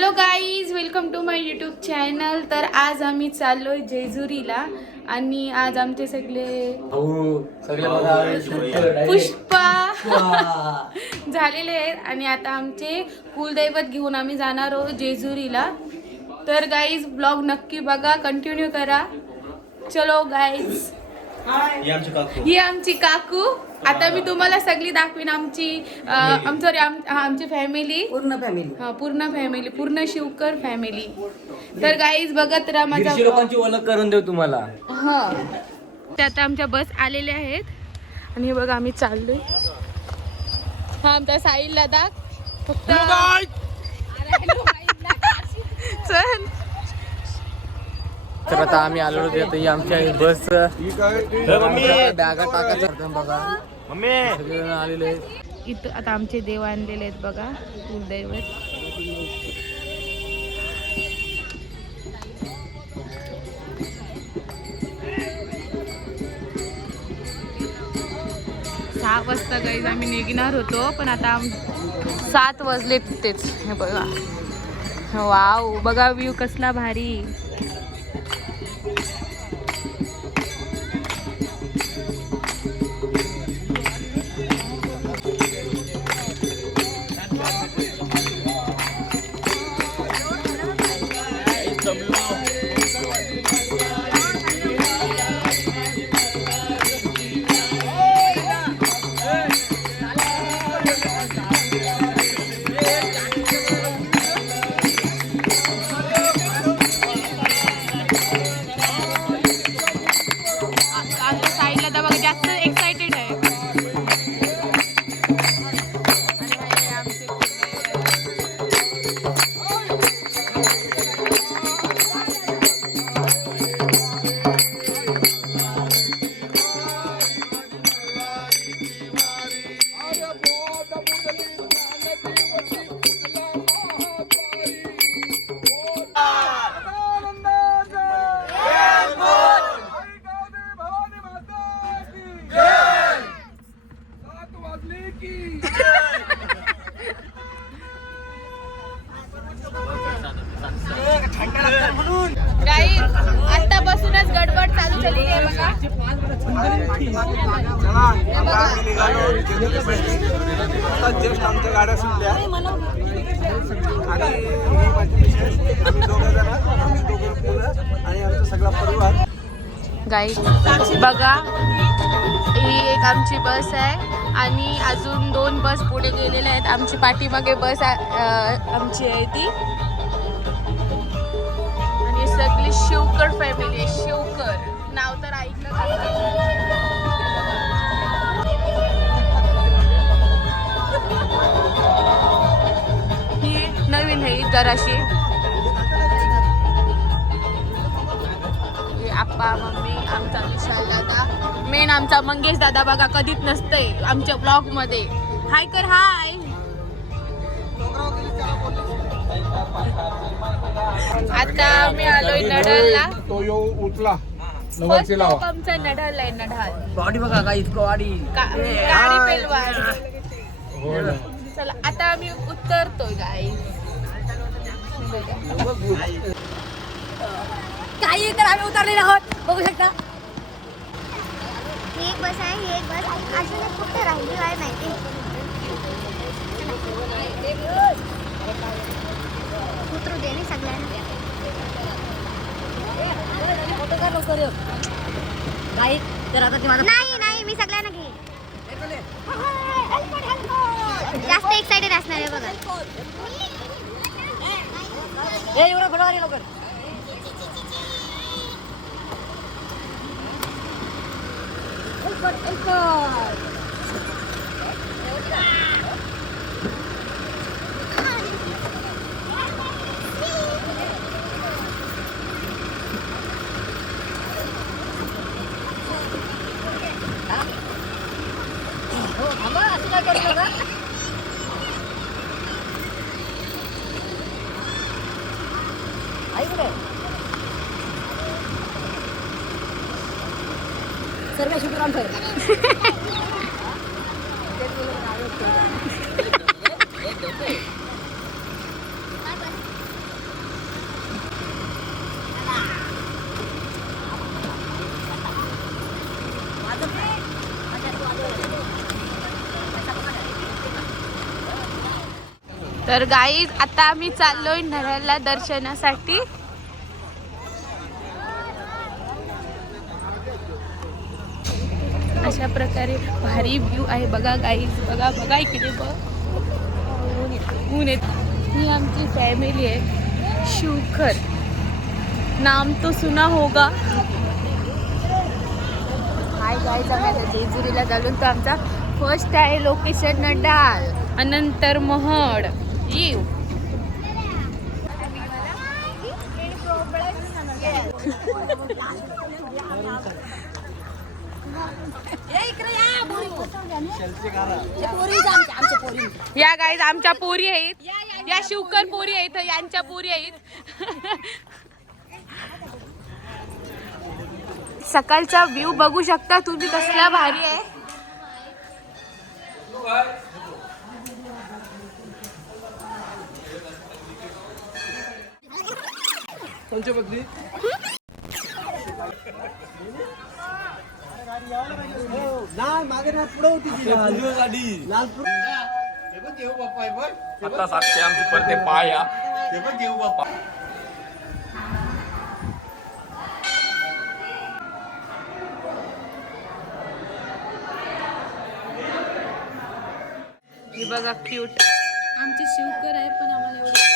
Hello guys, welcome to my YouTube channel. तर आज आम्ही चाललोय जेजुरीला आणि आज आमचे सगळे पुष्पा झालेले आहेत आणि आता आमचे कुलदैवत घेऊन आम्ही जाणार आहोत जेजुरीला. तर गाईज ब्लॉग नक्की बघा, कंटिन्यू करा. चलो गाईज, ही आमची काकू. आता मी तुम्हाला सगळी दाखवीन आमची आमची फॅमिली, पूर्ण फॅमिली, पूर्ण शिवकर फॅमिली. तर गाईज बघत राहा माझा लोकांची ओळख करून देऊ तुम्हाला. हा, ते आता आमच्या बस आलेल्या आहेत आणि हे बघा आम्ही चाललोय. हा आमचा साहिल लदाख. फक्त चल. तर आता आम्ही आलो होतो. ही आमची आहे बस. बॅगा टाकायचं बघा. सगळे आलेले आहेत. इथं आता आमचे देव आणलेले आहेत बघा, कुलदैवत. सहा वाजता गाईज आम्ही निघणार होतो, पण आता 7 वाजले तेच. हे बघा, वाव, बघा व्ह्यू कसला भारी. आतापासूनच गडबड चालू झाली आहे बघा. जस्ट आमच्या गाड्या सुटल्या आणि आमचा सगळा परिवार. गाईड बघा, ही एक आमची बस आहे आणि अजून 2 बस पुढे गेलेल्या आहेत. आमची पाठीमागे बस आमची आहे ती. आणि सगळी शिवकर फॅमिली आहे. शिवकर नाव तर ऐकलं का? ही नवीन आहे जराशी. आप्पा, मम्मी, आमचा विशाल दादा, मेन आमचा मंगेश दादा बघा, कधीच नसतंय आमच्या ब्लॉग मध्ये. हाय कर, हाय. आता आम्ही आलोय नढलला. तो यो उचला फर्स्ट स्टॉप आमचा नढल आहे. नढल गाडी बघा काय इतकं वाडी. गाडी पेलवाड. चला आता आम्ही उतरतोय गाईस. काही इकडे आम्ही उतरलेलो आहोत, बघू शकता. ही एक बस आहे, ही एक बस अजून एक कुठे राहिली आहे माहिती. उतरू दे ना सगळ्यांना. काही तर आता ते माझं नाही नाही, मी सगळ्यांना घेईन. जास्त एक्साइटेड असणार आहे बघा. एवढं फटाफट लवकर. थांबा, असं काय करू नका. ऐक रे, सर्व शुक्र आमचं. तर गाईज आता आम्ही चाललोय नऱ्याला दर्शनासाठी. अशा प्रकारे भारी व्ह्यू आहे बघा गाईज. बघा बघा इकडे बघ ऊन येत. ही आमची फॅमिली आहे. शिवखर नाम तो सुना होगा. हाय गाईज, आम्ही आता जेजुरीला चालून. तो आमचा फर्स्ट आहे लोकेशन नडाल, अनंतर महड. येऊ या गाईज आमच्या पोरी आहेत. या शिवकर पोरी आहेत, यांच्या पोरी आहेत. सकाळचा व्ह्यू बघू शकता तुम्ही कसला भारी आहे. कोणच्या बदली मागे पुढे होती आता साक्षी आमची परते पाया ते पण घेऊ बाप्पा. ही बघा क्यूट आमची शिवकर आहे, पण आम्हाला एवढं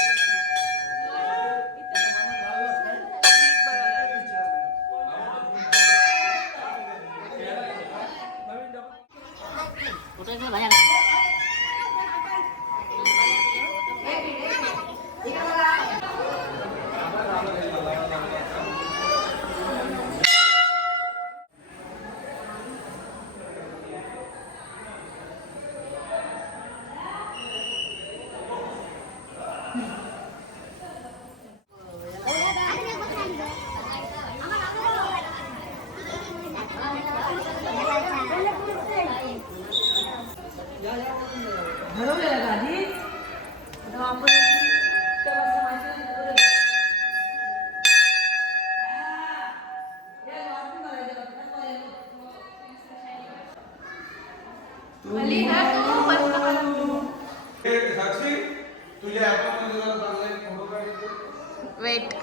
वेट.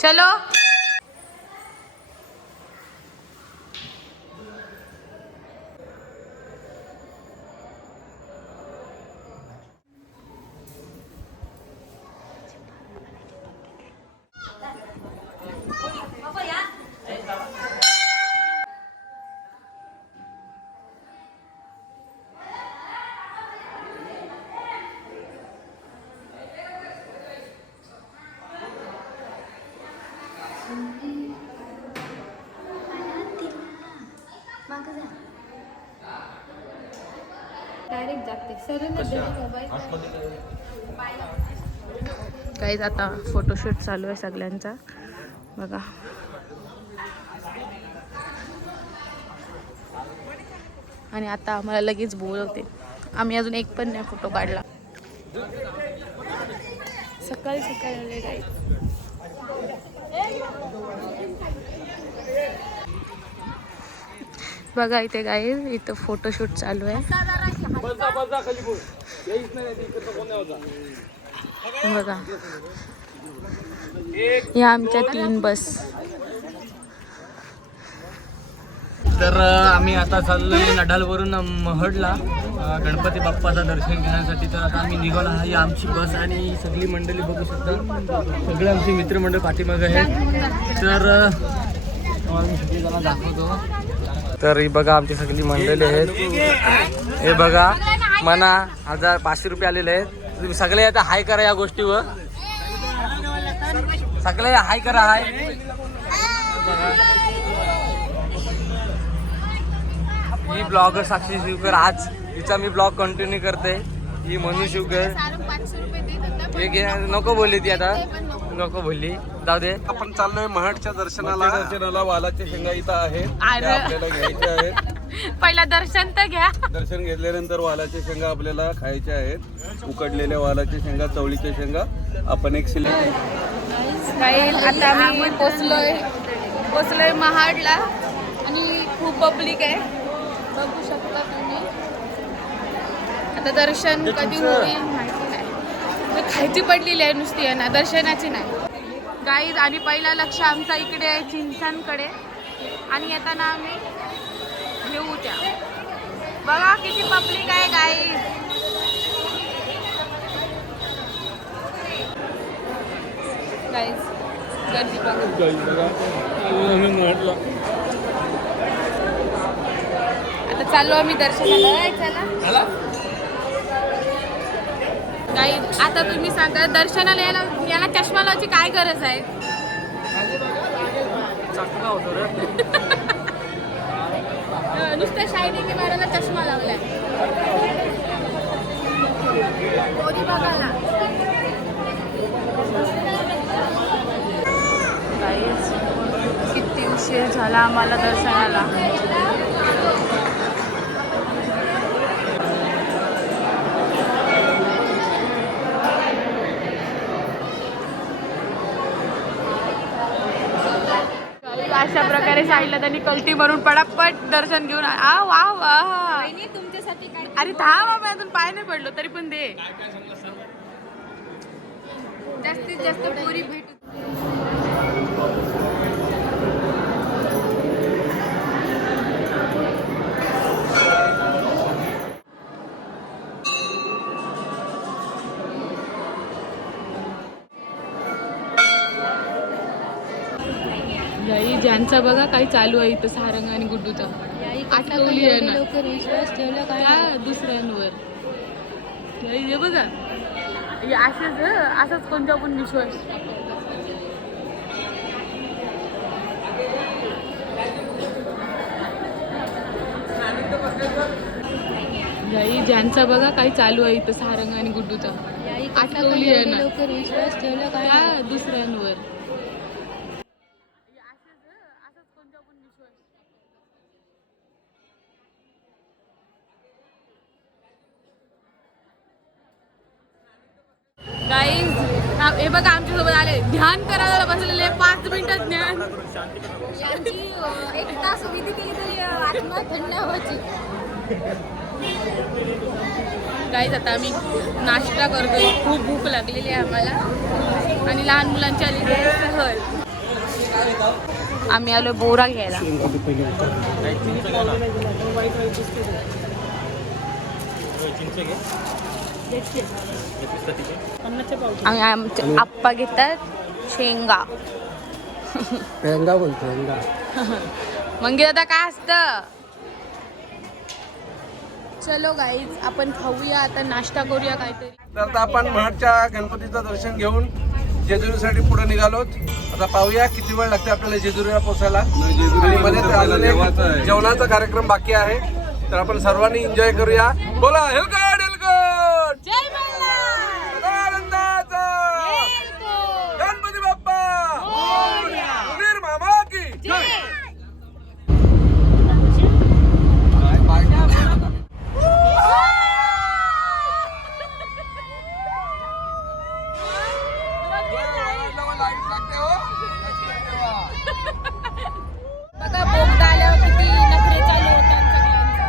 चलो डायरेक्ट जाते. गाईज आता फोटोशूट चालू आहे सगळ्यांचा बघा. आणि आता आम्हाला लगेच बोलवते. आम्ही अजून एक पण नाही फोटो काढला. सकाळी सकाळी आले गाईज. बघा इथे गाईज इथं फोटोशूट चालू आहे. बघा या आमच्या 3 बस. तर आम्ही आता चाललोय नडालवरून महडला गणपती बाप्पाचं दर्शन घेण्यासाठी. तर आता आम्ही निघालो. ही आमची बस आणि सगळी मंडळी बघू शकता. सगळे आमचे मित्रमंडळ पाठीमागे आहेत. तर मी सगळी जण दाखवतो. तर ही बघा आमची सगळी मंडळी आहेत. हे बघा मना 1500 रुपये आलेले आहेत. तुम्ही सगळे आता हाय करा या गोष्टीवर. सगळे हाय करा. हाय ही ब्लॉगर साक्षी शिवकर. आज तिचा मी ब्लॉग कंटिन्यू करते. ही मनू शिवकर. नको बोलली ती आता. नको बोलली जाऊ दे. आपण चाललोय महडच्या दर्शनाला. वालाच्या शेंगा इथं आहेत, आपल्याला घ्यायच्या आहेत. पहिला दर्शन तर घ्या. दर्शन घेतल्यानंतर वालाच्या शेंगा आपल्याला खायच्या आहेत. उकडलेल्या वालाच्या शेंगा, चवळीच्या शेंगा आपण एक सिलेक्ट. आता आम्ही पोचलोय महाडला आणि खूप पब्लिक आहे बघू शकता तुम्ही. आता दर्शन कधी होईल माहिती नाही. खायची पडलेली आहे नुसती ना, दर्शनाची नाही गाईज. आणि पहिला लक्ष आमचा इकडे आहे चिंचांकडे, आणि येताना आम्ही घेऊ त्या. बघा किती पब्लिक आहे गाईज. गाईज गर्दी बघा. आता चाललो आम्ही दर्शनाला. चला गाईज, आता तुम्ही सांगा दर्शनाला याला चष्मा लावायची काय गरज आहे? नुसतं शायनिंग मारायला चष्मा लावलाय. कोणी बघायला गाईज किती उशीर झाला आम्हाला दर्शनाला. अशा प्रकारे साईडला त्यांनी कल्टी भरून पटापट दर्शन घेऊन तुमच्यासाठी काय. अरे थांब, आम्ही अजून पाय नाही पडलो तरी पण दे. जास्तीत जास्त पोरी भेटू. ज्यांचा बघा काही चालू आहे इथं सारंग आणि गुड्डूचा. आठवली आहे ना विश्वास ठेवला काय दुसऱ्यांवर. हे बघा असंच कोणत्या पण विश्वास. ज्यांचा बघा काही चालू आहे इथं सारंग आणि गुड्डूचा. आठवली आहे ना विश्वास ठेवला काय दुसऱ्यांवर. गाईज हे बघा आमच्यासोबत आले ध्यान करायला बसलेले. 5 मिनिटात ध्यान. यांची 1 तास विधी केली तरी आत्मा थंड व्हायची. गाईज आता आम्ही नाश्ता करतोय. खूप भूक लागलेली आहे आम्हाला, आणि लहान मुलांची आलेली आहे सहल. आम्ही आलो बोरा घ्यायला. आणि आमचे आप्पा घेतात शेंगा. मग आता काय असतं. चलो गाईज आपण खाऊया आता, नाश्ता करूया काहीतरी. तर आता आपण महाडच्या गणपतीचं दर्शन घेऊन जेजुरीसाठी पुढे निघालोत. आता पाहूया किती वेळ लागते आपल्याला जेजुरीला पोहोचायला. आणि मध्ये अजून एक जेवणाचा कार्यक्रम बाकी आहे, तर आपण सर्वांनी एन्जॉय करूया. बोला हेलगड हेलगड जय मल्हार. आनंदाचा गणपती बाप्पा सुधीर मामा की जय. बघा बोगदा आल्यावर किती नखरे चालू होतात सगळ्यांचा.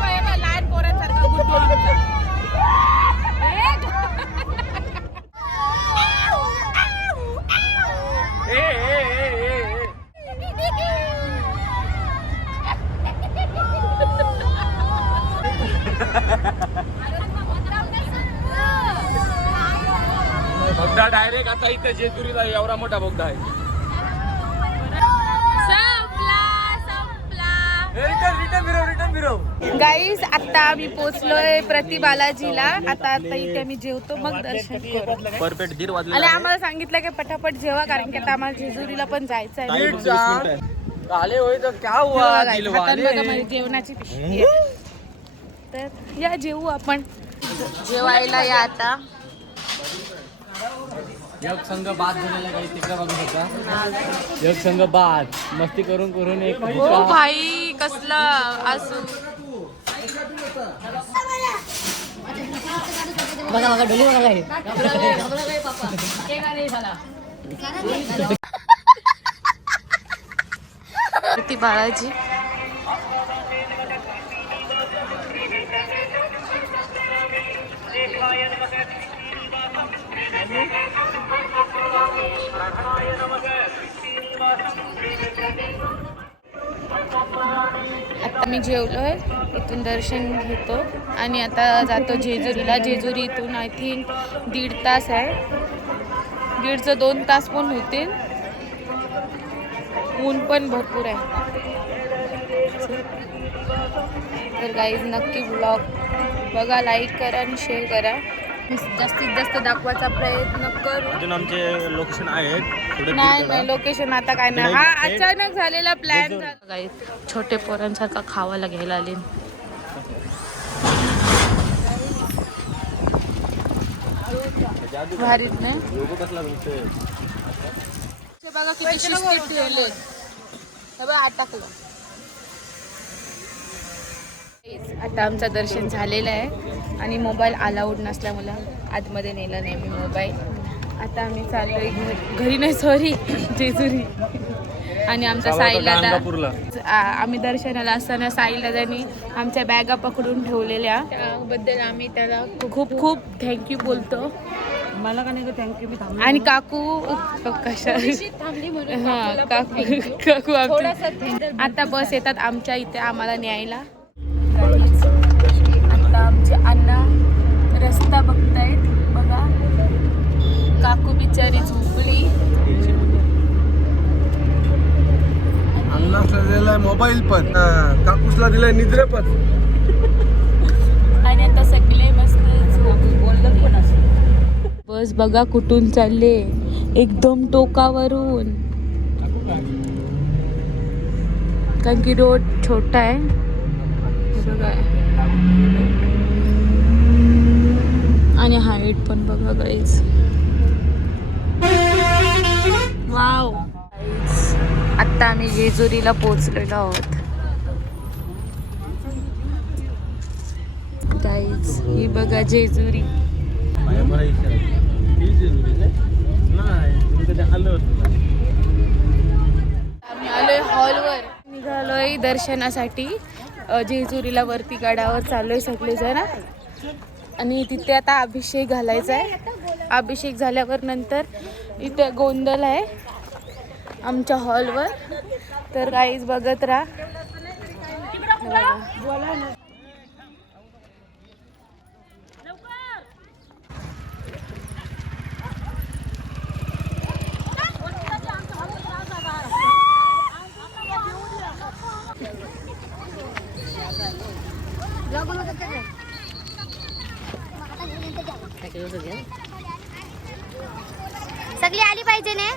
बघा लहान पोरांसारखा गुड्डू आमचा. बोगदा डायरेक्ट आता इथं जेजुरीला एवढा मोठा बोगदा आहे. गाईज आता आम्ही पोहोचलोय प्रति बालाजीला. आता इथे आम्ही जेवतो मग दर्शन करू. परफेक्ट 1:30 वाजले. आणि आम्हाला सांगितलं की पटापट जेवा, कारण की आता आम्हाला जेजुरीला पण जायचं आहे. आले होय तर क्या हुआ दिल वाले. बघा माझी जेवणाची पिशवी आहे. तर या जेवू आपण. जेवायला या आता. एक संघ बाद झालेला काही तिकडे बघू शकता. एक संघ बाद मस्ती करून करून एक हो भाई कसलं असू. बघा बघा डोली बघा काय. ती बाळाजी आता मी जेवलोय, इथून दर्शन घेतो आणि आता जातो जेजुरीला. जेजुरी इथून आय थिंक 1.5 तास आहे, 1.5 ते 2 तास पण होतील. ऊन पण भरपूर आहे. तर गाईज नक्की ब्लॉग बघा, लाईक करा आणि शेअर करा. जास्तीत जास्त दाखवायचा प्रयत्न करू. अजून आमचे लोकेशन आहेत. नाही लोकेशन आता काय नाही, हा अचानक झालेला प्लॅन. गाईज छोटे पोरांसारखा खावायला घ्यायला आले. भारीत नाही बघा किती शिस्तीत ठेवले. टाकलं. आता आमचं दर्शन झालेलं आहे आणि मोबाईल अलाउड नसल्यामुळे आतमध्ये नेलं नाही मी मोबाईल. आता आम्ही चाललोय घरी नाही, सॉरी, जेजुरी. आणि आमचा साहिल दादा, आम्ही दर्शनाला असताना साहिल दादानी आमच्या बॅगा पकडून ठेवलेल्या, त्याबद्दल आम्ही त्याला खूप खूप थँक्यू बोलतो. मला का नाही थँक्यू मी थांबलो. आणि काकू कशा, हां काकू आता बस येतात आमच्या इथे आम्हाला न्यायला. आता आमचे अण्णा रस्ता बघतायत बघा. काकू बिचारी झोपली. अन्नासला दिलाय मोबाईल पण, काकूसला दिलाय निद्रे पण. आणि आता सगळे मस्त बोलत पण असं. बस बघा कुठून चालले, एकदम टोकावरून. कारण की रोड छोटा आहे बघा, आणि हाईट पण बघा गाईज. वाव. आता आम्ही जेजुरीला पोहोचलेलो आहोत गाईज. ही बघा जेजुरी. आम्ही आलोय हॉलवर, निघालोय दर्शनासाठी. जेजुरीला वरती गडावर चाललोय सगळेजण. आणि तिथे आता अभिषेक घालायचा आहे. अभिषेक झाल्यावर नंतर इथे गोंधळ आहे आमच्या हॉलवर. तर गाईज बघत राहा. सगळी आली पाहिजे ने.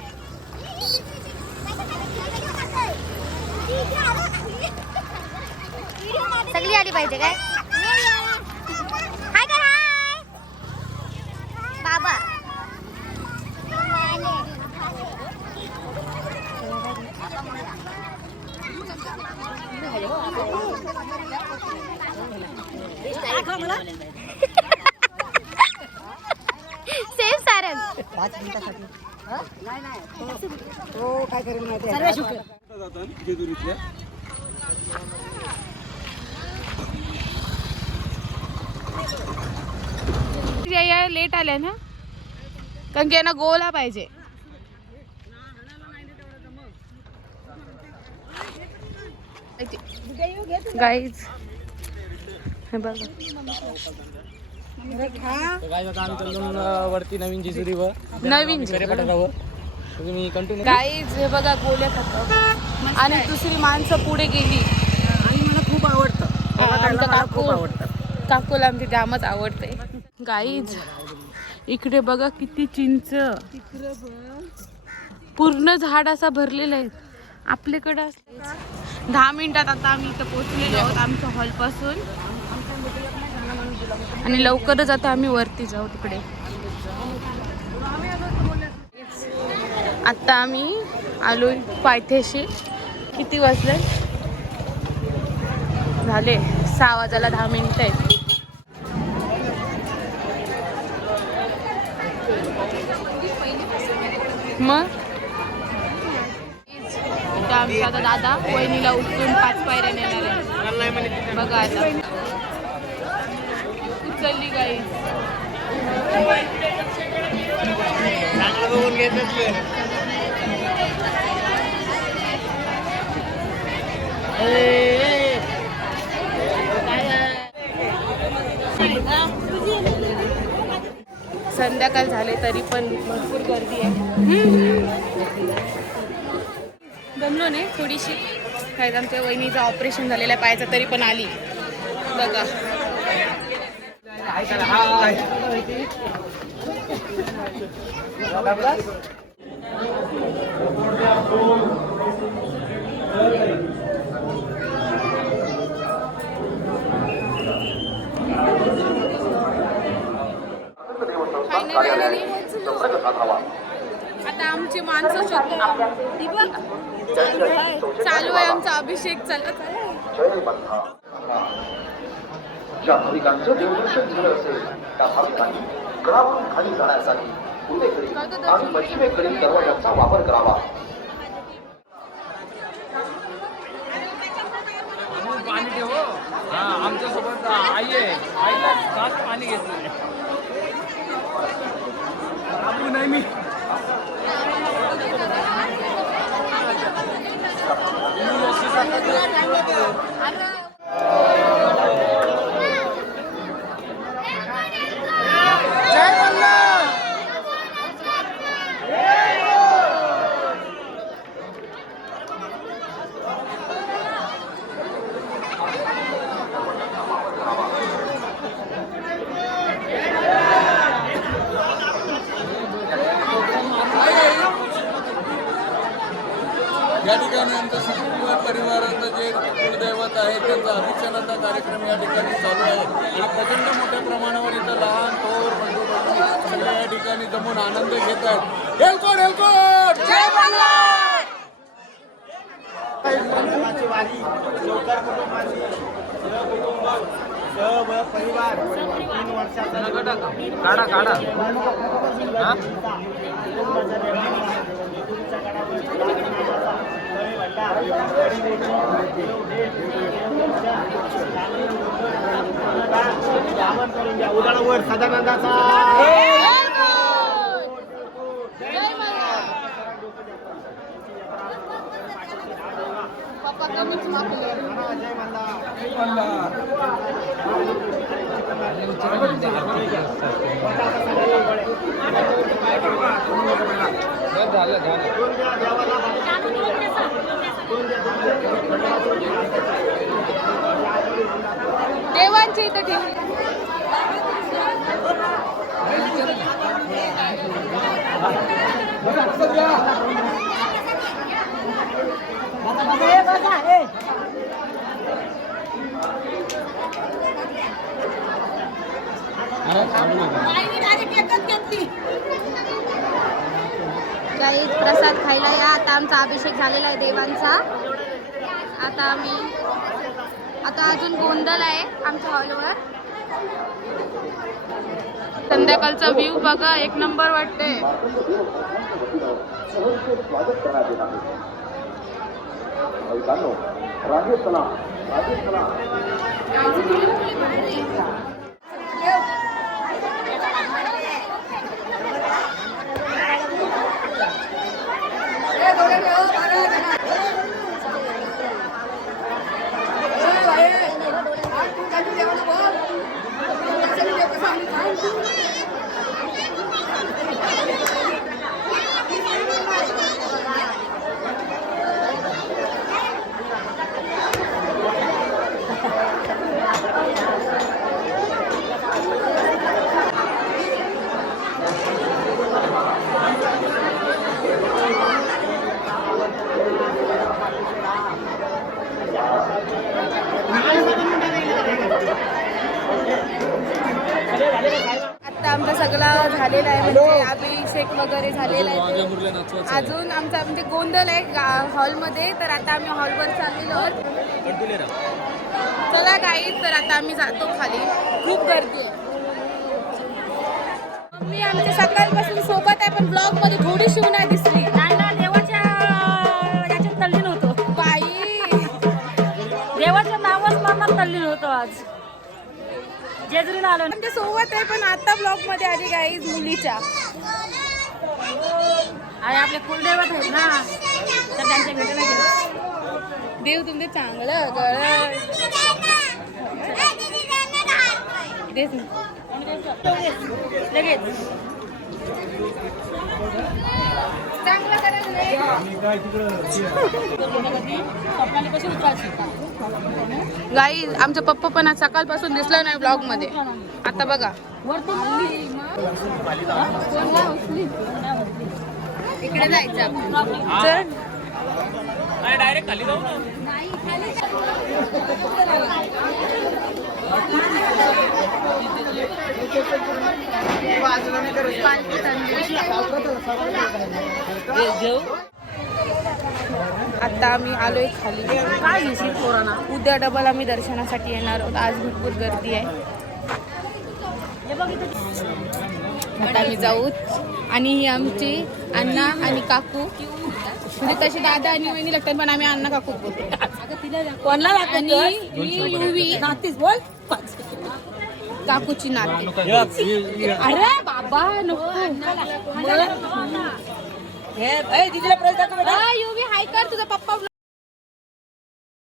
सगळी आली पाहिजे काय. हाय काय, हाय बाबा. सेम सारंग. 5 मिनिटासाठी हो काय करेल माहिती आहे जेजुरीतल्या. या लेट आल्या ना, कारण की यांना गोला पाहिजे. गाईज हे बघा. वरती नवीन जेजुरीवर, नवीन तुम्ही कंटिन्यू. गाईज हे बघा गोल्या खातात. आणि दुसरी माणसं पुढे गेली. आणि मला खूप आवडतं. आमच्या काकूला आमची जामच आवडते. गाईज इकडे बघा किती चिंच, पूर्ण झाड असा भरलेला आहे. आपल्याकडं 10 मिनिटात आता आम्ही इथं पोहोचलेलो आहोत आमच्या हॉलपासून. आणि लवकरच आता आम्ही वरती जाऊ तिकडे. आता आम्ही आलोय पायथ्याशी. किती वाजले, झाले 6 वाजायला 10 मिनिटं आहेत. मग इथं आमचा आता दादा वहिनीला उचलून 5 पायऱ्या नेणार आहे. बघा आता उचलली गाईज, संध्याकाळ झाले तरी पण भरपूर गर्दी आहे. जमलो नाही थोडीशी, काय आमच्या वहिनीचं ऑपरेशन झालेलं आहे पायाचं तरी पण आली बघा. आता आमची माणसं शोधतो. चालू आहे आमचा अभिषेक. चला ज्या भाविकांचं देवदर्शन झालं असेल त्या भाविकांनी गडावरून खाली जाण्यासाठी पूर्वेकडील आणि पश्चिमेकडील दरवाजांचा वापर करावा. पाणी ठेव. आमच्या सोबत आई आहे, आईला जास्त पाणी घेतलं नाही मी. या ठिकाणी आमच्या सुखी परिवाराचं जे कुलदैवत आहे त्यांचा अभिषेकाचा कार्यक्रम या ठिकाणी चालू आहे आणि प्रचंड मोठ्या प्रमाणावर इथं लहान थोर बंधू भगिनी सगळे या ठिकाणी जमून आनंद घेत आहेत. एलकोट एलकोट जय काढा काढा. उदाहरणावर सदानंदाचा देवांची इथं ठेवली. काही प्रसाद खायला या. आता आमचा अभिषेक झालेला आहे देवांचा. आता अजून गोंधळ आहे आमच्या हॉलवर. संध्याकाळचा व्ह्यू बघा, एक नंबर वाटते. स्वागत करण्यात येत आहे. भाविकांनो, राजस्थान आता आमचं सगळं झालेलं आहे, म्हणजे अभिषेक वगैरे झालेला आहे. अजून आमचा म्हणजे गोंधळ आहे हॉलमध्ये, तर आता आम्ही हॉलवर चाललेलो आहोत. चला गाईज, तर आता आम्ही जातो खाली. खूप गर्दी आहे. मम्मी आमच्या सकाळपासून सोबत आहे, पण ब्लॉग मध्ये थोडीशी नाही दिसली. नाही ना, देवाच्या याच्यात तल्लीन होतो. बाई देवाचं नावच मनात तल्लीन होतो आज. जेजुरीला आलो ना. आमच्या सोबत आहे पण आता ब्लॉग मध्ये आली गाईज मुलीच्या. आणि आपले कुलदैवत आहेत ना तर त्यांच्या भेटायला गेलो. देव तुमचे चांगलं गळ तेच ना. लगेच चांगलं करायचं नाही. स्वप्नाली कशी उतरायची गाईज आमचा पप्पा पण आज सकाळपासून दिसला नाही ब्लॉग मध्ये. आता बघा इकडे जायचं आपण. चल डायरेक्ट खाली जाऊ ना. आता आम्ही आलोय खाली. काय घेशील पोरांना. उद्या डबल आम्ही दर्शनासाठी येणार आहोत. आज भरपूर गर्दी आहे. आता आम्ही जाऊ. आणि ही आमची अण्णा आणि काकू म्हणजे तसे दादा आणि वहिनी लागतात पण आम्ही अण्णा काकू बोलतो. कोणला आणि ही युवी नातीस बोल काकूची नाते. अरे बाबा नको. दिदीला प्रश्न दाखव बेटा. युवी हाय कर तुझा पप्पा